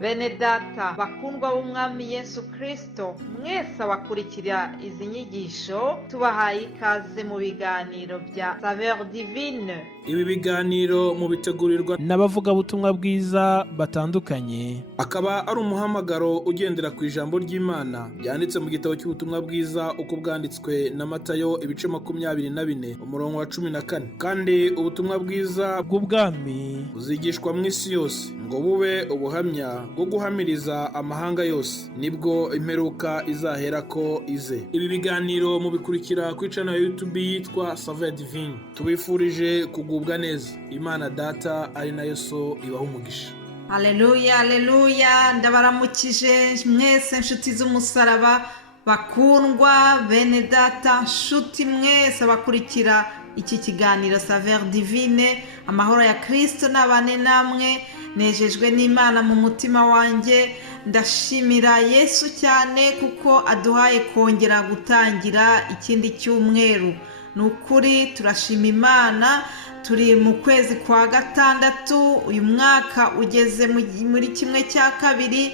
Bene data bakundwa b'umwami Yesu Kristo, mwese abakurikira izi nyigisho tubahaye ikaze mu biganiro bya Saveur Divine. Ibi biganiro mu bitegurirwa n'abavugabutumwa bwiza batandukanye, akaba ari umuhamagaro ugendera ku ijambo ry'Imana byanditse mu gitabo cy'ubutumwa bwiza uko bwanditswe na Matayo ibice 24 umurongo wa 14. Kandi ubutumwa bwiza bw'ubwami buzigishwa mu isi yose ngo bube ubuhamya bwo guhamiriza amahanga yose, nibwo imperuka izahera ko ize. Ibi biganiro mubikurikira ku channel ya YouTube yitwa Saveur Divine. Tubifurije kugubwa neza. Imana Data ari nayo so ibaho umugisha. Haleluya, haleluya. Ndabaramukije mwese nshuti z'umusaraba bakundwa, bene data, nshuti mwese bakurikira iki kiganiro Saveur Divine. Amahoro ya Kristo nabane namwe. Nejejwe n'Imana mu mutima wanjye. Ndashimira Yesu cyane kuko aduhaye kongera gutangira ikindi cyumweru. Nukuri turashima Imana. Turi mu kwezi kwa gatandatu, uyu mwaka ugeze muri kimwe cya kabiri.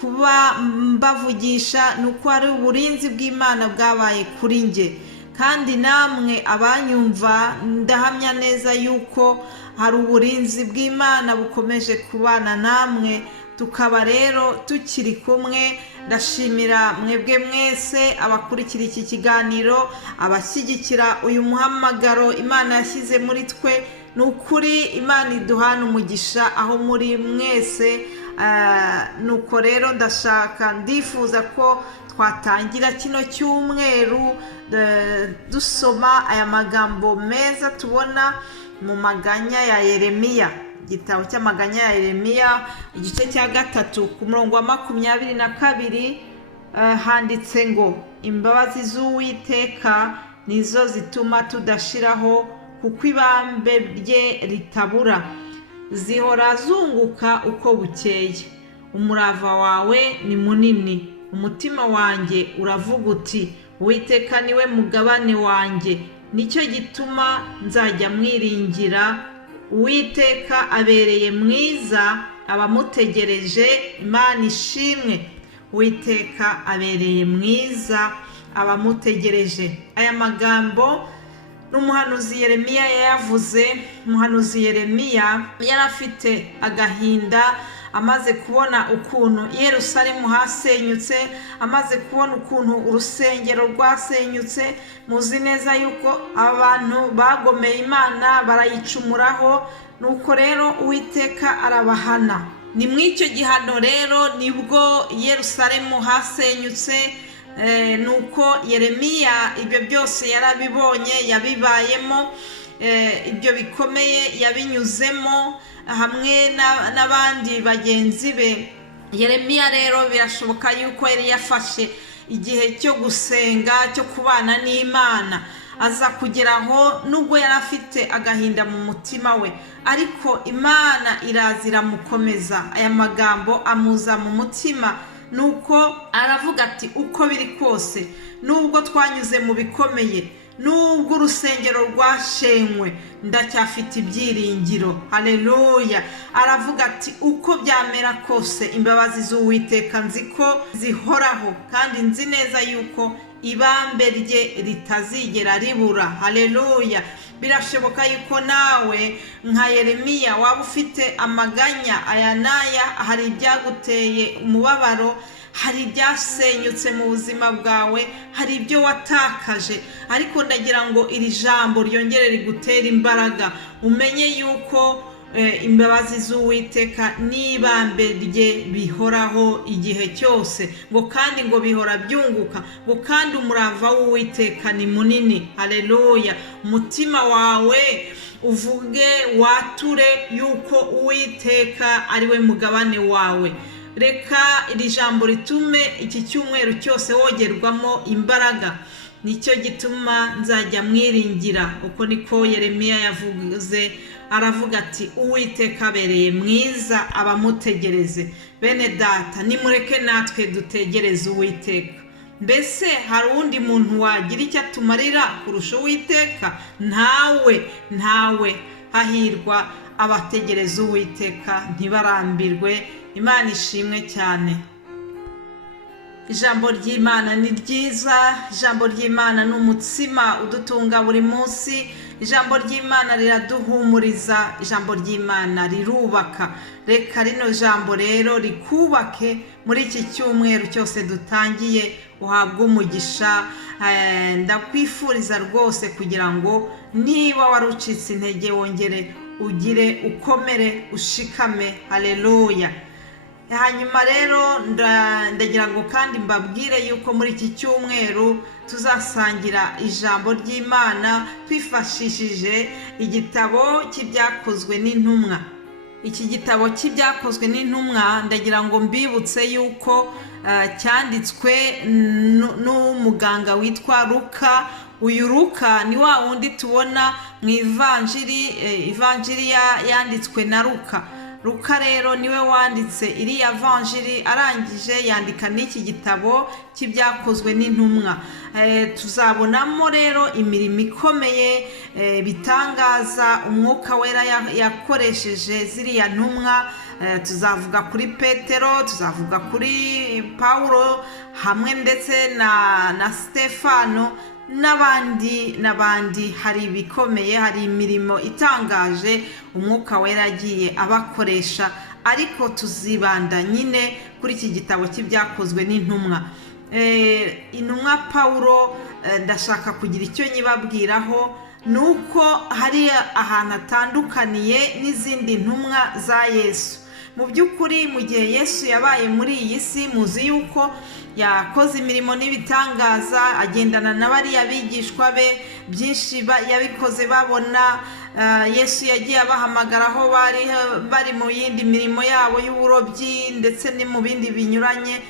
Kuba mbavugisha nuko ari uburinzi bw'Imana bwabaye kuri nge, kandi namwe abanyumva ndahamya neza yuko hari uburinzi bw'Imana bukomeje kubana namwe, tukaba rero tukiri kumwe. Ndashimira mwebwe mwese abakurikira iki kiganiro, abashyigikira uyu muhamagaro Imana yashyize muri twe. Nukuri Imana iduhana umugisha aho muri mwese. Nuko rero ndifuza ko twatangira kino cyumweru dusoma aya magambo meza tubona mu maganya ya Yeremiya, igitabo cy'amaganya ya Yeremiya igice cya 3 ku murongo wa 22. Handitse ngo imbabazi z'Uwiteka nizo zituma tudashiraho, kuko ibambe rye ritabura, zihora zunguka uko bukeye. Umurava wawe ni munini, umutima wanjye uravuga uti Uwiteka niwe mugabane wanjye, nicyo gituma nzajya mwiringira. Uwiteka abereye mwiza abamutegereje, Imana ishimwe. Uwiteka abereye mwiza abamutegereje. Aya magambo n'umuhanuzi Yeremiya yayavuze. Umuhanuzi Yeremiya yari afite agahinda amaze kubona ukuntu Yerusalemu hasenyutse, amaze kubona ukuntu urusengero rwasenyutse. Muzi neza yuko abantu bagomeye Imana barayicumuraho, nuko rero Uwiteka arabahana. Ni mw'icyo gihano rero nibwo Yerusalemu hasenyutse. Nuko Yeremiya ibyo byose yarabibonye, yabibayemo, ibyo bikomeye yabinyuzemo hamwe n'abandi bagenzi be. Yeremiya rero birashoboka yuko yari yafashe igihe cyo gusenga, cyo kubana n'Imana, aza kugeraho nubwo yari afite agahinda mu mutima we, ariko Imana irazira mukomeza. Aya magambo amuza mu mutima, nuko aravuga ati uko biri kose, nubwo twanyuze mu bikomeye, nubwo urusengero rwashenywe, ndacyafite ibyiringiro. Haleluya. Aravuga ati uko byamera kose imbabazi z'Uwiteka nzi ko zihoraho, kandi nzi neza yuko ibambe rye ritazigera ribura. Haleluya. Birashoboka yuko nawe nka Yeremiya waba ufite amaganya aya n'aya, hari ibyaguteye umubabaro, hari ibyasenyutse mu buzima bwawe, hari ibyo watakaje, ariko ndagira ngo iri jambo ryongere rigutera imbaraga. Umenye yuko imbabazi z'Uwiteka n'ibambe rye bihoraho igihe cyose, ngo kandi ngo bihora byunguka, ngo kandi umurava w'Uwiteka ni munini. Haleluya. Umutima wawe uvuge, wature yuko Uwiteka ari we mugabane wawe. Reka iri jambo ritume iki cyumweru cyose wogerwamo imbaraga. Nicyo gituma nzajya mwiringira. Uko niko Yeremiya yavuze. Aravuga ati Uwiteka abereye mwiza abamutegereze. Bene data, nimureke natwe dutegereze Uwiteka. Mbese hari undi muntu wagira icyo atumarira kurusha Uwiteka? Ntawe. Hahirwa abategereza Uwiteka ntibarambirwe Imana ishimwe cyane. Ijambo ry'Imana ni ryiza, ijambo ry'Imana ni umutsima udutunga buri munsi, ijambo ry'Imana riraduhumuriza, ijambo ry'Imana rirubaka. Reka rino jambo rero rikubake muri iki cyumweru cyose dutangiye, uhabwe umugisha. Ndakwifuriza rwose kugira ngo niba warucitse intege wongere ugire, ukomere, ushikame. Haleluya. Hanyuma rero ndagira ngo kandi mbabwire yuko muri iki cyumweru tuzasangira ijambo ry'Imana twifashishije igitabo cy'ibyakozwe n'intumwa. Iki gitabo cy'ibyakozwe n'intumwa ndagira ngo mbibutse yuko cyanditswe n'umuganga witwa Luka. Uyu Luka ni wa wundi tubona mu ivanjiri yanditswe na Luka. Luka rero niwe wanditse iriya vanjiri, arangije yandika n'iki gitabo cy'ibyakozwe n'intumwa. Tuzabonamo rero imirimo ikomeye, bitangaza umwuka wera yakoresheje ziriya ntumwa. Tuzavuga kuri Petero, tuzavuga kuri Pawulo, hamwe ndetse na Stefano n'abandi. Hari ibikomeye, hari imirimo itangaje umwuka wera yagiye abakoresha, ariko tuzibanda nyine kuri iki gitabo cy'ibyakozwe n'intumwa. Intumwa Pawulo, ndashaka kugira icyo nyibabwiraho, nuko hari ahantu atandukaniye n'izindi ntumwa za Yesu. Mu by'ukuri mu gihe Yesu yabaye muri iyi si, muzi yuko yakoze imirimo n'ibitangaza, agendana na bariya bigishwa be, byinshi yabikoze babona. Yesu yagiye abahamagara aho bari mu yindi mirimo yabo y'uburobyi ndetse no mu bindi binyuranye,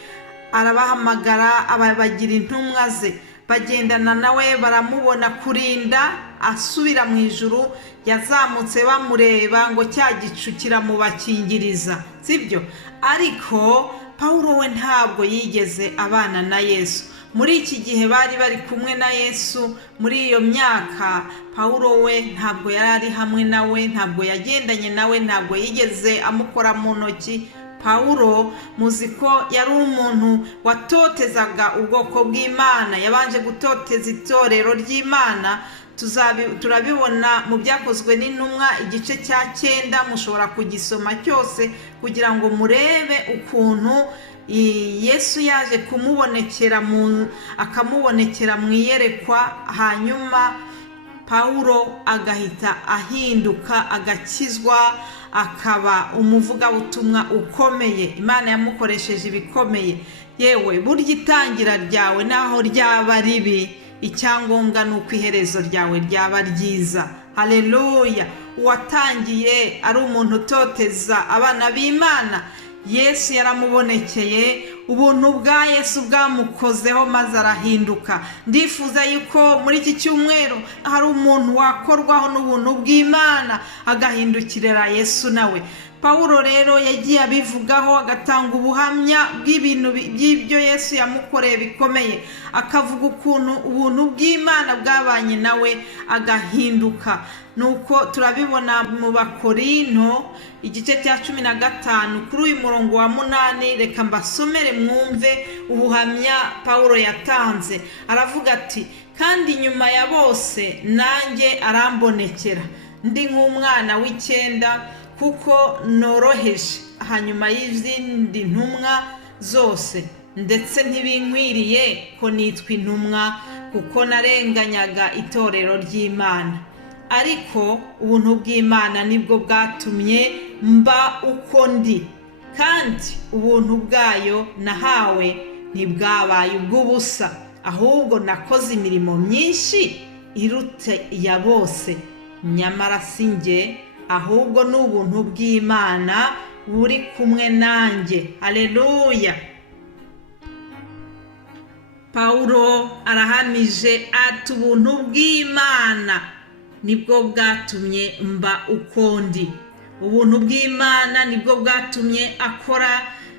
arabahamagara abagira intumwa ze, bagendana nawe, baramubona kurinda asubira mu ijuru. Yazamutse bamureba ngo cya gicu kiramubakingiriza, sibyo? Ariko Pawulo we ntabwo yigeze abana na Yesu. Muri iki gihe bari kumwe na Yesu muri iyo myaka, Pawulo we ntabwo yari ari hamwe nawe, ntabwo yagendanye nawe, ntabwo yigeze amukora mu ntoki. Pawulo muzi ko yari umuntu watotezaga ubwoko bw'Imana, yabanje gutoteza itorero ry'Imana. Turabibona mu byakozwe n'intumwa igice cya 9, mushobora kugisoma cyose kugira ngo murebe ukuntu Yesu yaje akamubonekera mu iyerekwa, hanyuma Pawulo agahita ahinduka, agakizwa, akaba umuvugabutumwa ukomeye. Imana yamukoresheje ibikomeye. Yewe burya itangira ryawe naho ryaba ribi, icyangombwa ni uko iherezo ryawe ryaba ryiza. Haleluya. Uwatangiye ari umuntu utoteza abana b'Imana, Yesu yaramubonekeye, ubuntu bwa Yesu bwamukozeho maze arahinduka. Ndifuza yuko muri iki cyumweru hari umuntu wakorwaho n'ubuntu bw'Imana agahindukirira Yesu nawe. Pawulo rero yagiye abivugaho, agatanga ubuhamya bw'ibintu by'ibyo Yesu yamukoreye bikomeye, akavuga ukuntu ubuntu bw'Imana bwabanye nawe agahinduka. Nuko turabibona mu Bakorinto igice cya 15 kuri uyu murongo wa 8. Reka mbasomere mwumve ubuhamya Pawulo yatanze. Aravuga ati, kandi nyuma ya bose nanjye arambonekera, ndi nk'umwana w'icyenda, kuko noroheje hanyuma y'izindi ntumwa zose, ndetse ntibinkwiriye ko nitwa intumwa, kuko narenganyaga itorero ry'Imana. Ariko ubuntu bw'Imana nibwo bwatumye mba uko ndi, kandi ubuntu bwayo nahawe ntibwabaye ubw'ubusa, ahubwo nakoze imirimo myinshi irute iya bose. Nyamara si njye, ahubwo ni ubuntu bw'Imana buri kumwe nanjye. Haleluya. Pawulo arahamije ati ubuntu bw'Imana nibwo bwatumye mba uko ndi. Ubuntu bw'Imana nibwo bwatumye akora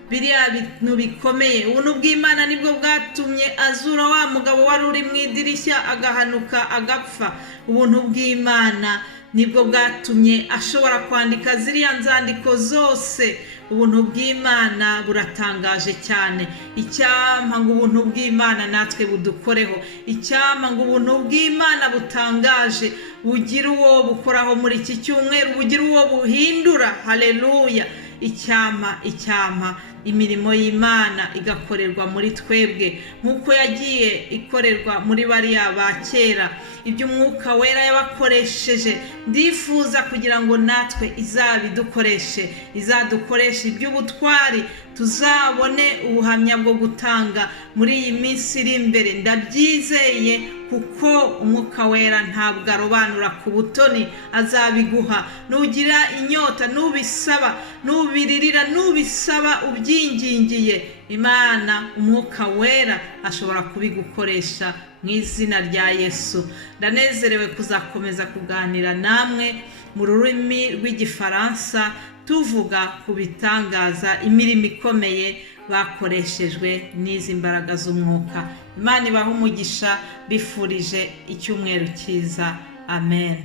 biriya bintu bikomeye. Ubuntu bw'Imana nibwo bwatumye azura wa mugabo wari uri mu idirishya agahanuka agapfa. Ubuntu bw'Imana nibwo bwatumye ashobora kwandika ziriya nzandiko zose ubuntu bw'Imana buratangaje cyane. Icyampa ngo ubuntu bw'Imana natwe budukoreho. Icyampa ngo ubuntu bw'Imana butangaje bugira uwo bukoraho muri iki cyumweru, bugira uwo buhindura. Haleluya! Icyampa imirimo y'Imana igakorerwa muri twebwe nk'uko yagiye ikorerwa muri bariya ba kera. Ibyo Umwuka Wera yabakoresheje, ndifuza kugira ngo natwe izadukoreshe iby'ubutwari, tuzabone ubuhamya bwo gutanga muri iyi minsi iri imbere. Ndabyizeye kuko Umwuka Wera ntabwo arobanura ku butoni, azabiguha. Nugira inyota, nubisaba, nubiririra, nubisaba ubyingingiye, Imana Umwuka Wera ashobora kubigukoresha mu izina rya Yesu. Ndanezerewe kuzakomeza kuganira namwe mu rurimi rw'Igifaransa, tuvuga ku bitangaza, imirimo ikomeye bakoreshejwe n'izi mbaraga z'umwuka. Imana ibahe umugisha, bifurije icyumweru cyiza. Amen.